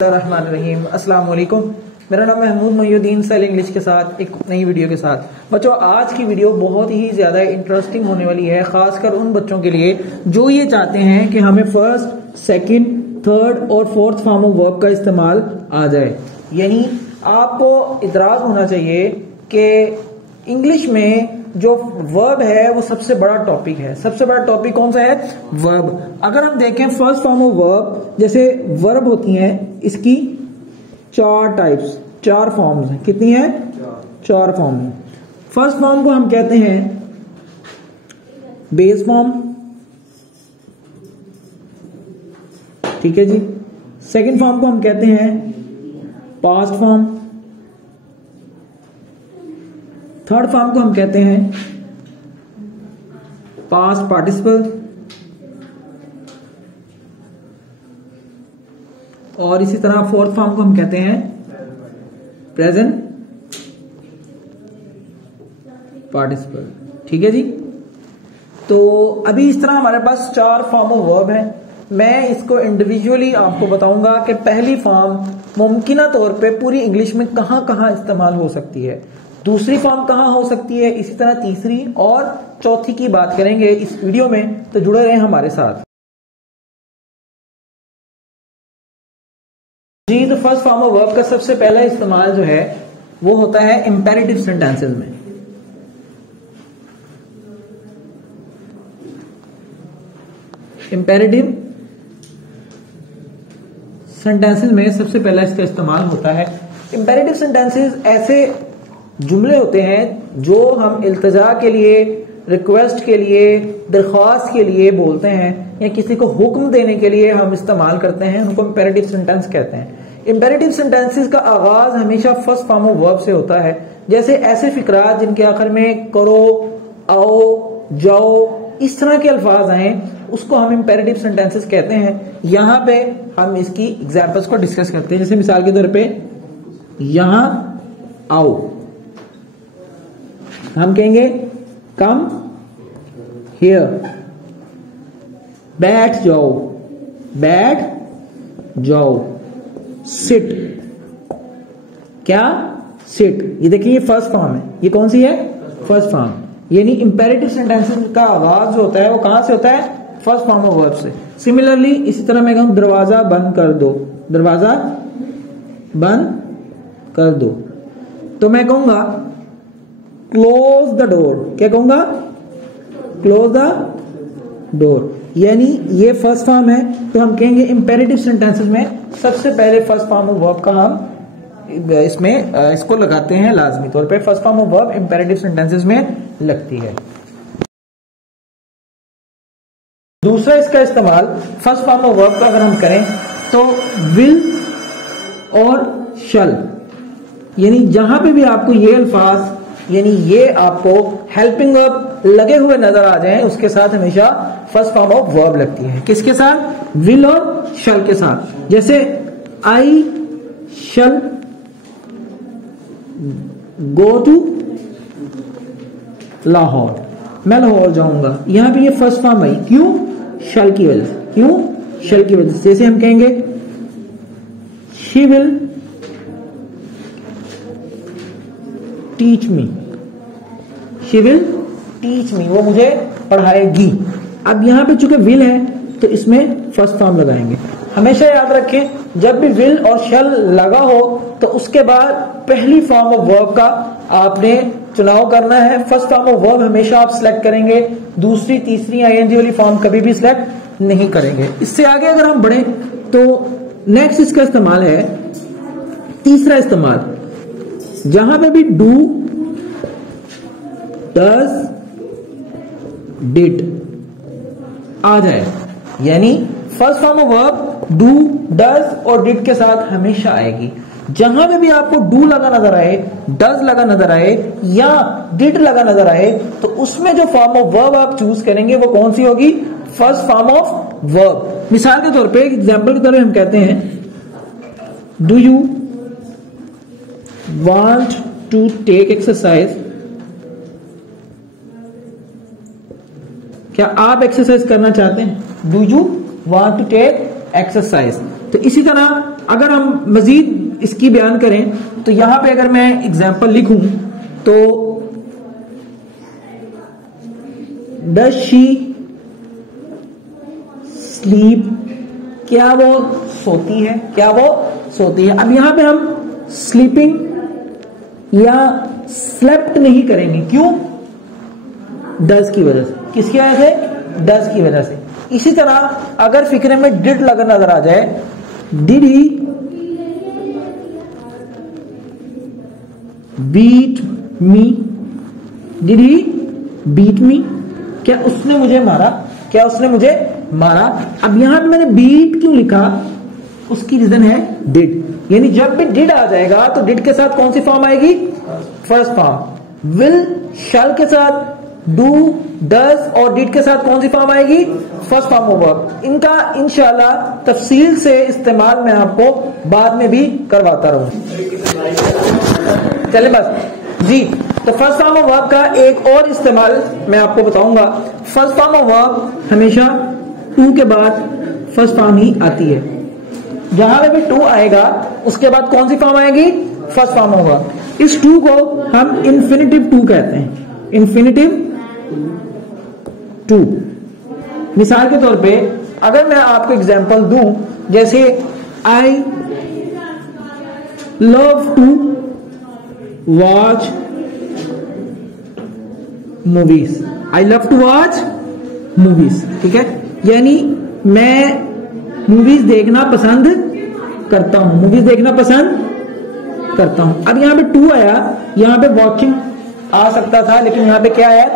रहीम अस्सलाम वालेकुम। मेरा नाम महमूद मोयुद्दीन सेल इंग्लिश के साथ एक नई वीडियो के साथ। बच्चों, आज की वीडियो बहुत ही ज्यादा इंटरेस्टिंग होने वाली है, खासकर उन बच्चों के लिए जो ये चाहते हैं कि हमें फर्स्ट, सेकंड, थर्ड और फोर्थ फॉर्म ऑफ वर्ब का इस्तेमाल आ जाए। यानी आपको इतराज होना चाहिए कि इंग्लिश में जो वर्ब है वो सबसे बड़ा टॉपिक है। सबसे बड़ा टॉपिक कौन सा है? वर्ब। अगर हम देखें फर्स्ट फॉर्म ऑफ वर्ब, जैसे वर्ब होती हैं इसकी चार टाइप्स, चार फॉर्म्स हैं। कितनी है? चार फॉर्म है। फर्स्ट फॉर्म को हम कहते हैं बेस फॉर्म, ठीक है जी। सेकंड फॉर्म को हम कहते हैं पास्ट फॉर्म, थर्ड फॉर्म को हम कहते हैं पास्ट पार्टिसिपल, और इसी तरह फोर्थ फॉर्म को हम कहते हैं प्रेजेंट पार्टिसिपल। ठीक है जी। तो अभी इस तरह हमारे पास चार फॉर्म ऑफ वर्ब है। मैं इसको इंडिविजुअली आपको बताऊंगा कि पहली फॉर्म मुमकिना तौर पे पूरी इंग्लिश में कहां कहां इस्तेमाल हो सकती है, दूसरी फॉर्म कहां हो सकती है, इसी तरह तीसरी और चौथी की बात करेंगे इस वीडियो में। तो जुड़े रहें हमारे साथ जी। तो फर्स्ट फॉर्म ऑफ वर्ब का सबसे पहला इस्तेमाल जो है वो होता है इंपेरेटिव सेंटेंसेस में। इंपेरेटिव सेंटेंसेस में सबसे पहला इसका इस्तेमाल होता है। इंपेरेटिव सेंटेंसेस ऐसे जुमले होते हैं जो हम इल्तिजा के लिए, रिक्वेस्ट के लिए, दरख्वास्त के लिए बोलते हैं या किसी को हुक्म देने के लिए हम इस्तेमाल करते हैं, उनको इंपेरेटिव सेंटेंस कहते हैं। इंपेरेटिव सेंटेंसेस का आगाज हमेशा फर्स्ट फॉर्म ऑफ वर्ब से होता है। जैसे ऐसे फिक्रात जिनके आखिर में करो, आओ, जाओ, इस तरह के अल्फाज आए, उसको हम इंपेरेटिव सेंटेंसेस कहते हैं। यहां पे हम इसकी एग्जांपल्स को डिस्कस करते हैं। जैसे मिसाल के तौर पे यहां आओ, हम कहेंगे कम हियर। बैठ जाओ, बैठ जाओ। सिट, क्या? सिट। ये देखिए ये फर्स्ट फॉर्म है। ये कौन सी है? First form. यानी इंपेरेटिव सेंटेंसेस का आगाज जो होता है वो कहां से होता है? फर्स्ट फॉर्म ऑफ वर्ब से। सिमिलरली इसी तरह मैं कहूं दरवाजा बंद कर दो, दरवाजा बंद कर दो, तो मैं कहूंगा क्लोज द डोर। क्या कहूंगा? Close the door. यानी ये फर्स्ट फॉर्म है, तो हम कहेंगे इंपेरेटिव सेंटेंसेस में सबसे पहले फर्स्ट फॉर्म ऑफ वर्ब का हम इसमें इसको लगाते हैं लाजमी तौर पे। First form of verb imperative sentences में लगती है। दूसरा इसका इस्तेमाल फर्स्ट फॉर्म ऑफ वर्ब का अगर हम करें तो विल और शल, यानी जहां पे भी आपको ये अल्फाज यानी ये आपको हेल्पिंग वर्ब लगे हुए नजर आ जाएं, उसके साथ हमेशा फर्स्ट फॉर्म ऑफ वर्ब लगती है। किसके साथ? विल और शल के साथ। जैसे आई शल गो टू लाहौर, मैं लाहौर जाऊंगा। यहां पे ये फर्स्ट फॉर्म आई, क्यों? शल की वजह से। क्यों? शल की वजह से। जैसे हम कहेंगे she will teach me, she will teach me, वो मुझे पढ़ाएगी। अब यहां पे चूंकि विल है तो इसमें फर्स्ट फॉर्म लगाएंगे। हमेशा याद रखें जब भी विल और शल लगा हो तो उसके बाद पहली फॉर्म ऑफ वर्ब का आपने चुनाव करना है। फर्स्ट फॉर्म ऑफ वर्ब हमेशा आप सिलेक्ट करेंगे, दूसरी, तीसरी आईएनजी वाली फॉर्म कभी भी सिलेक्ट नहीं करेंगे। इससे आगे अगर हम बढ़े तो नेक्स्ट इसका इस्तेमाल है, तीसरा इस्तेमाल, जहां पे भी डू, डज, डिड आ जाए, यानी first form of verb do, does और डिड के साथ हमेशा आएगी। जहां पे भी आपको डू लगा नजर आए, डज लगा नजर आए या डिड लगा नजर आए, तो उसमें जो फॉर्म ऑफ वर्ब आप चूज करेंगे वो कौन सी होगी? First form of verb. मिसाल के तौर पे, एग्जांपल के तौर पे हम कहते हैं do you want to take exercise, क्या आप एक्सरसाइज करना चाहते हैं? Do you want to take exercise. तो इसी तरह अगर हम मजीद इसकी बयान करें तो यहां पे अगर मैं एग्जाम्पल लिखूं तो डज शी स्लीप, क्या वो सोती है, क्या वो सोती है। अब यहां पे हम स्लीपिंग या स्लेप्ट नहीं करेंगे, क्यों? डज की वजह से। किसकी वजह से? डज की वजह से। इसी तरह अगर फिक्रे में डिड लगा नजर आ जाए, did he beat me, did he beat me, क्या उसने मुझे मारा, क्या उसने मुझे मारा। अब यहां पे मैंने बीट क्यों लिखा, उसकी रीजन है डिड, यानी जब भी डिड आ जाएगा तो डिड के साथ कौन सी फॉर्म आएगी? First form. विल शैल के साथ डू, डज और डिड के साथ कौन सी फॉर्म आएगी? First form of verb. इनका इंशाल्लाह तफसील से इस्तेमाल मैं आपको बाद में भी करवाता रहूं। चले बस जी। तो फर्स्ट फॉर्म ऑफ वर्ब का एक और इस्तेमाल मैं आपको बताऊंगा। फर्स्ट फॉर्म ऑफ वर्ब हमेशा टू के बाद फर्स्ट फॉर्म ही आती है। जहां पे भी टू आएगा उसके बाद कौन सी फॉर्म आएगी? First form of verb. इस टू को हम इंफिनिटिव टू कहते हैं, इंफिनिटिव टू। मिसाल के तौर पे अगर मैं आपको एग्जांपल दूं, जैसे I love to watch movies, I love to watch movies, ठीक है, यानी मैं मूवीज देखना पसंद करता हूं, मूवीज देखना पसंद करता हूं। अब यहां पे टू आया, यहां पे वॉचिंग आ सकता था, लेकिन यहां पे क्या है?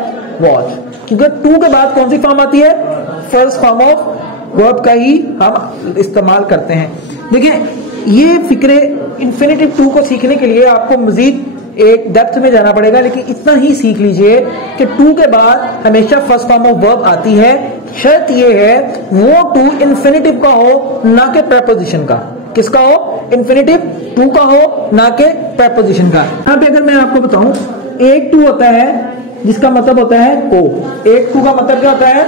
वॉच, क्योंकि टू के बाद कौन सी फॉर्म आती है? फर्स्ट फॉर्म ऑफ वर्ब का ही हम इस्तेमाल करते हैं। देखिए ये फिक्रे इंफिनिटिव टू को सीखने के लिए आपको मजीद एक डेप्थ में जाना पड़ेगा, लेकिन इतना ही सीख लीजिए कि टू के बाद हमेशा फर्स्ट फॉर्म ऑफ वर्ब आती है। शर्त ये है वो टू इंफिनिटिव का हो, ना कि प्रेपोजिशन का। किसका हो? इंफिनिटिव टू का हो, ना कि प्रेपोजिशन का। यहां पे अगर मैं आपको बताऊं, एक टू होता है जिसका मतलब होता है को, एक टू का मतलब क्या होता है?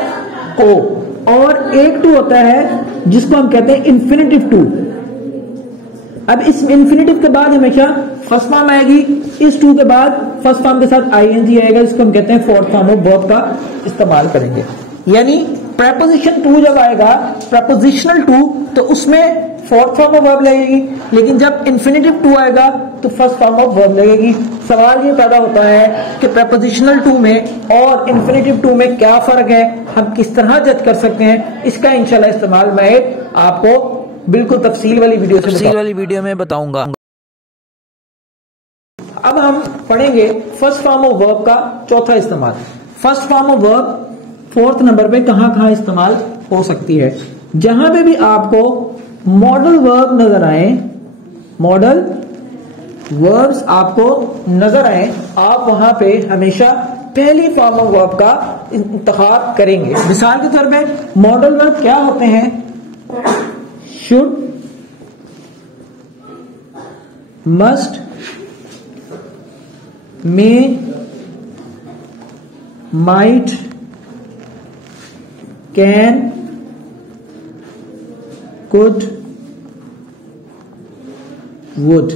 को। और एक टू होता है जिसको हम कहते हैं इंफिनिटिव टू। अब इस इंफिनिटिव के बाद हमेशा फर्स्ट फॉर्म आएगी, इस टू के बाद फर्स्ट फॉर्म के साथ आईएनजी आएगा, जिसको हम कहते हैं फोर्थ फॉर्म ऑफ वर्ब का इस्तेमाल करेंगे। यानी प्रेपोजिशन टू जब आएगा, प्रेपोजिशनल टू, तो उसमें फोर्थ फॉर्म ऑफ वर्ब लगेगी, लेकिन जब इंफिनिटिव टू आएगा तो फर्स्ट फॉर्म ऑफ वर्ब लगेगी। सवाल ये पैदा होता है कि प्रेपोजिशनल टू में और इंफिनिटिव टू में क्या फर्क है, हम किस तरह जज कर सकते हैं? इसका इंशाल्लाह इस्तेमाल मैं आपको बिल्कुल तफसील वाली वीडियो में बताऊंगा। अब हम पढ़ेंगे फर्स्ट फॉर्म ऑफ वर्ब का चौथा इस्तेमाल। First form of verb fourth number पे कहां इस्तेमाल हो सकती है? जहां पे भी आपको मॉडल वर्ब नजर आए, मॉडल वर्ब्स आपको नजर आए, आप वहां पे हमेशा पहली फॉर्म ऑफ वर्ब का इंतखाब करेंगे। मिसाल के तौर पे मॉडल वर्ब क्या होते हैं? Should, must, may, might, can, could, would.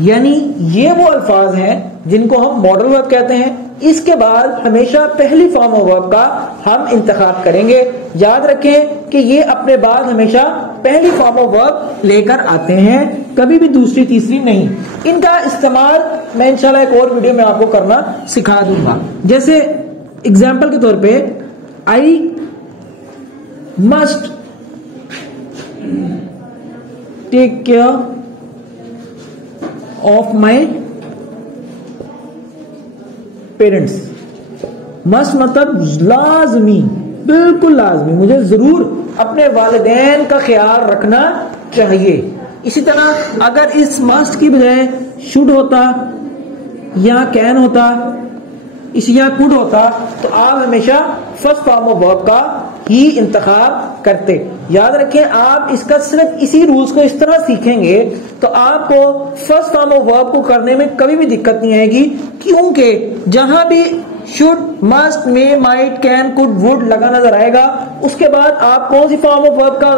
यानी ये वो अल्फाज हैं जिनको हम मॉडल वर्ब कहते हैं। इसके बाद हमेशा पहली फॉर्म ऑफ वर्ब का हम इंतखाब करेंगे। याद रखें कि ये अपने बाद हमेशा पहली फॉर्म ऑफ वर्ब लेकर आते हैं, कभी भी दूसरी तीसरी नहीं। इनका इस्तेमाल मैं इंशाल्लाह एक और वीडियो में आपको करना सिखा दूंगा। जैसे एग्जाम्पल के तौर पे I must take care of my parents. Must मतलब लाजमी, बिल्कुल लाजमी, मुझे जरूर अपने वालिदैन का ख्याल रखना चाहिए। इसी तरह अगर इस मस्ट की बजाय शुड होता या कैन होता, इसी या कुड होता, तो आप हमेशा फर्स्ट फॉर्म ऑफ वर्ब का ही इंतखाब करते। याद रखें, आप इसका सिर्फ इसी रूल्स को इस तरह सीखेंगे तो आपको फर्स्ट फॉर्म ऑफ वर्ब को करने में कभी भी दिक्कत नहीं आएगी, क्योंकि जहां भी should, must, may, might, can, could, would लगा नजर आएगा, उसके बाद आप कौन सी फॉर्म ऑफ वर्ब का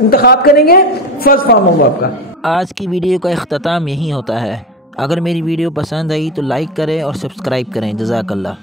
इंतखाब करेंगे फर्स्ट फॉर्म होगा आपका। आज की वीडियो का इख्तिताम यही होता है। अगर मेरी वीडियो पसंद आई तो लाइक करें और सब्सक्राइब करें। जज़ाकल्लाह।